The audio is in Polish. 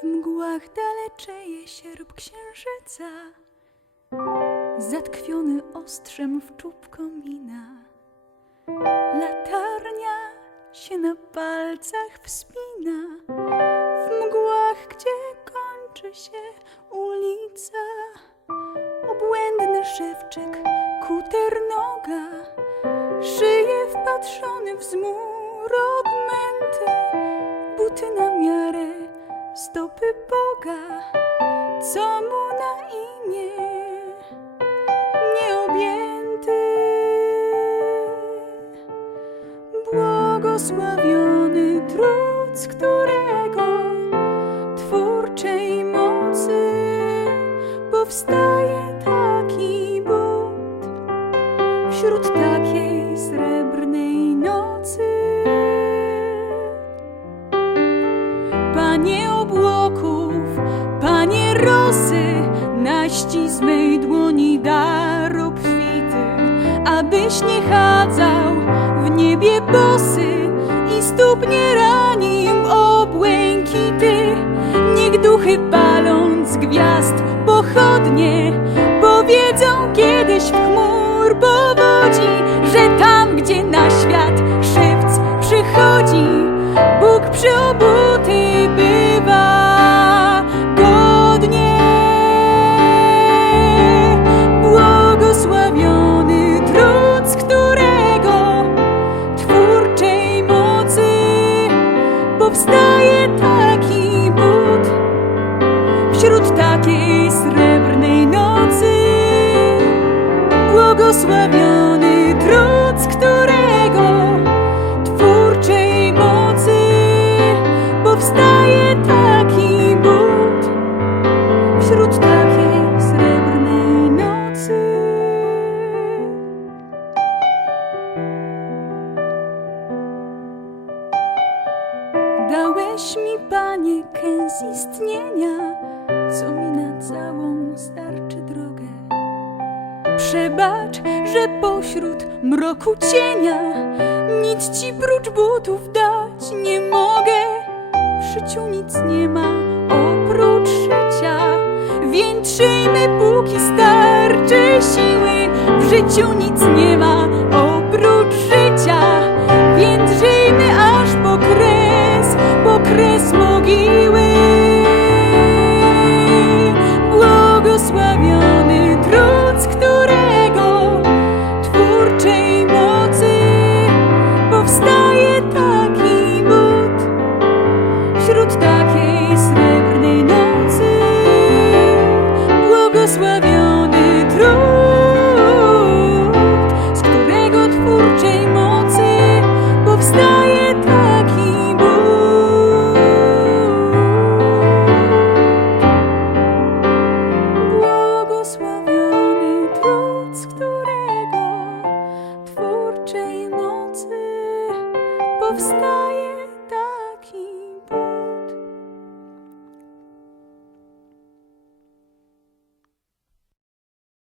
W mgłach dalecheje sierp księżyca, zatkwiony ostrzem w czub komina. Latarnia się na palcach wspina, w mgłach, gdzie kończy się ulica. Obłędny szewczyk, kuter noga, szyje wpatrzony w zmur odmęty, buty na miarę stopy Boga, co mu na imię nieobjęty. Błogosławiony trud, z którego twórczej mocy powstaje taki but wśród takiej srebrnej nocy. Panie obłoków, panie rosy, z mej dłoni dar obfity, abyś nie chadzał w niebie bosy i stóp nie ranił obłękity. Niech duchy paląc gwiazd pochodnie powiedzą kiedyś w chmur powodzi, że tam, gdzie na wśród takiej srebrnej nocy. Błogosławiony trud, z którego twórczej mocy powstaje taki but wśród takiej srebrnej nocy. Dałeś mi, Panie, kęs istnienia, co mi na całą starczy drogę. Przebacz, że pośród mroku cienia nic ci prócz butów dać nie mogę. W życiu nic nie ma oprócz życia, więc póki starczy siły. W życiu nic nie ma